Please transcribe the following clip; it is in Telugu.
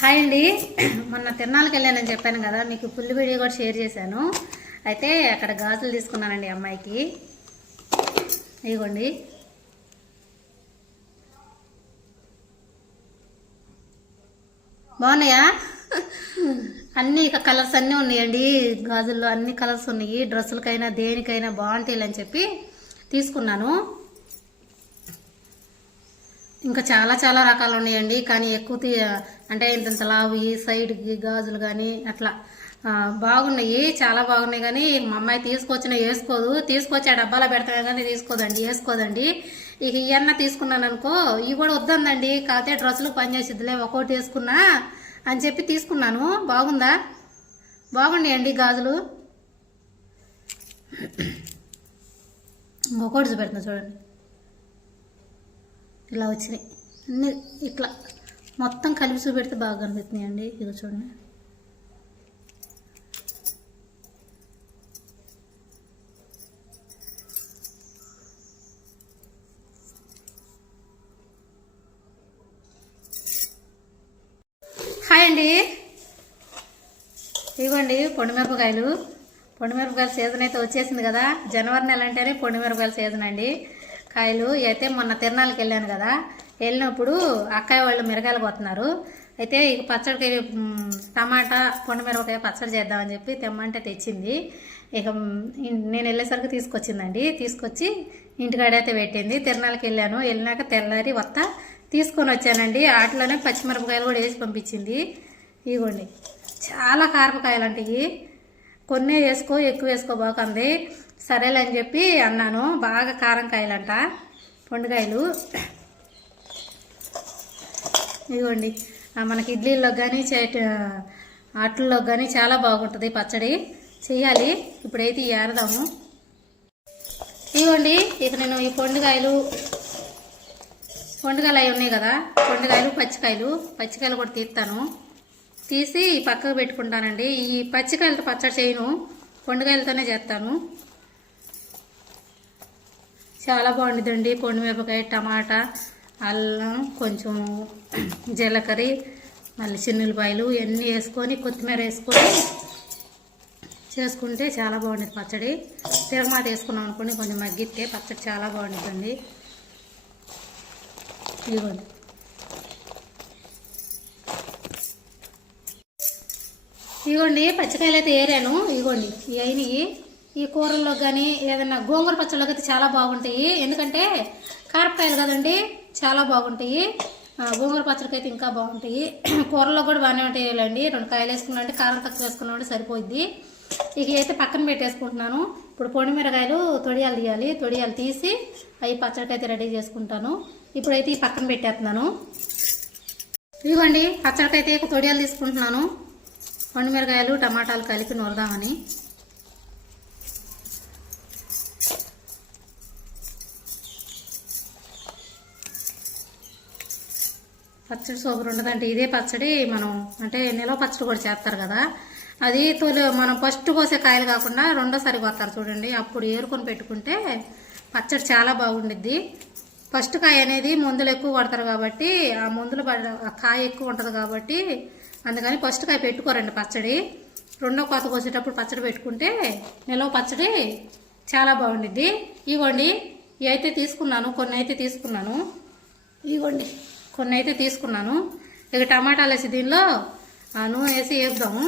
హాయ్ అండి. మొన్న తిరునాళ్ళకి వెళ్ళానని చెప్పాను కదా, మీకు ఫుల్ వీడియో కూడా షేర్ చేశాను. అయితే అక్కడ గాజులు తీసుకున్నానండి అమ్మాయికి. ఇదిగోండి, బాగున్నాయా? అన్ని కలర్స్ అన్నీ ఉన్నాయండి గాజుల్లో, అన్ని కలర్స్ ఉన్నాయి. డ్రెస్సులకైనా దేనికైనా బాగుంటాయి అని చెప్పి తీసుకున్నాను. ఇంకా చాలా చాలా రకాలు ఉన్నాయండి, కానీ ఎక్కువ అంటే ఇంత లావు ఈ సైడ్కి గాజులు కానీ అట్లా బాగున్నాయి, చాలా బాగున్నాయి. కానీ మా అమ్మాయి తీసుకొచ్చిన వేసుకోదు, తీసుకొచ్చి ఆ డబ్బాలో పెడతామే కానీ వేసుకోదండి. ఇక ఇవన్న తీసుకున్నాను అనుకో, ఇవి కూడా వద్దండి, కాకపోతే డ్రెస్సులకు పనిచేసిద్దిలే ఒకటి వేసుకున్నా అని చెప్పి తీసుకున్నాను. బాగున్నాయండి గాజులు. ఇంకొకటి చూపెడుతున్నా చూడండి, ఇలా వచ్చినాయి అన్నీ. ఇట్లా మొత్తం కలిపి చూపెడితే బాగా కనిపిస్తున్నాయండి. ఇది చూడండి, హాయ్ అండి. ఇదిగోండి పొండిమిరపకాయలు సీజన్ అయితే వచ్చేసింది కదా. జనవరి నెల అంటేనే పొండిమిరపకాయల సీజన్ అండి. కాయలు అయితే మొన్న తిరునాళ్ళకి వెళ్ళాను కదా, వెళ్ళినప్పుడు అక్కయ్య వాళ్ళు మిరకాయలు పోతున్నారు. అయితే ఇక పచ్చడికి టమాటా పొండిమిరపకాయ పచ్చడి చేద్దామని చెప్పి తెమ్మంటే తెచ్చింది. ఇక నేను వెళ్ళేసరికి తీసుకొచ్చి ఇంటికాడైతే పెట్టింది. తిరునాళ్ళకి వెళ్ళాక తెల్లారి తీసుకొని వచ్చానండి. వాటిలోనే పచ్చిమిరపకాయలు కూడా వేసి పంపించింది. ఇదిగోండి, చాలా కారపకాయలు అంటే ఇవి. కొన్ని ఎక్కువ వేసుకోబాకంది. సరేలే అని చెప్పి అన్నాను. బాగా కారం కాయలంట పొండికాయలు. ఇదిగోండి, మనకి ఇడ్లీల్లో కానీ అట్లలో కానీ చాలా బాగుంటుంది పచ్చడి. చెయ్యాలి, ఇప్పుడైతే ఏరదాము. ఇదిగోండి, ఇక నేను ఈ పొండికాయలు అవి ఉన్నాయి కదా, పచ్చికాయలు కూడా తీసి పక్కకు పెట్టుకుంటానండి. ఈ పచ్చికాయలతో పచ్చడి చేయను, పొండికాయలతోనే చేస్తాను. చాలా బాగుంటుందండి. పొండిమిరపకాయ, టమాటా, అల్లం, కొంచెం జీలకర్ర, మళ్ళీ చిన్నులపాయలు ఇవన్నీ వేసుకొని కొత్తిమీర వేసుకొని చేసుకుంటే చాలా బాగుంటుంది పచ్చడి. తిరగమాత వేసుకున్నాం అనుకోండి, కొంచెం మగ్గితే పచ్చడి చాలా బాగుంటుందండి. ఇదిగోండి పచ్చికాయలు అయితే ఏరాను. ఇదిగోండి ఈ అయినవి. ఈ కూరల్లో కానీ ఏదైనా గోంగూర పచ్చళ్ళకి అయితే చాలా బాగుంటాయి, ఎందుకంటే కారపకాయలు కదండి, చాలా బాగుంటాయి. గోంగూర పచ్చడికి అయితే ఇంకా బాగుంటాయి. కూరల్లో కూడా బాగానే ఉంటాయిలేండి. 2 కాయలు వేసుకున్నాంటే కారం తక్కువ వేసుకున్నామంటే సరిపోద్ది. ఇక అయితే పక్కన పెట్టేసుకుంటున్నాను. ఇప్పుడు పొండిమిరకాయలు తొడియాలు తీసి అవి పచ్చడికి అయితే రెడీ చేసుకుంటాను. ఇప్పుడైతే ఈ పక్కన పెట్టేస్తున్నాను. ఇదిగోండి పచ్చడికి అయితే తొడియాలు తీసుకుంటున్నాను. పొండిమిరకాయలు, టమాటాలు కలిపి నూరదామని. పచ్చడి సూపర్ ఉండదంటే ఇదే పచ్చడి మనం అంటే నిలవ పచ్చడి కూడా చేస్తారు కదా, అది మనం ఫస్ట్ కోసే కాయలు కాకుండా రెండోసారి కోస్తారు చూడండి, అప్పుడు ఏరుకొని పెట్టుకుంటే పచ్చడి చాలా బాగుండిద్ది. ఫస్ట్ కాయ అనేది మందులు ఎక్కువ కొడతారు కాబట్టి, ఆ మందులు కాయ ఎక్కువ ఉంటుంది కాబట్టి అందుకని ఫస్ట్ కాయ పెట్టుకోరండి పచ్చడి. రెండో కోత కోసేటప్పుడు పచ్చడి పెట్టుకుంటే నిలవ పచ్చడి చాలా బాగుండిద్ది. ఇవ్వండి, ఇవి అయితే తీసుకున్నాను, కొన్ని అయితే తీసుకున్నాను. ఇక టమాటాలు వేసి దీనిలో నూనె వేసి వేద్దాము.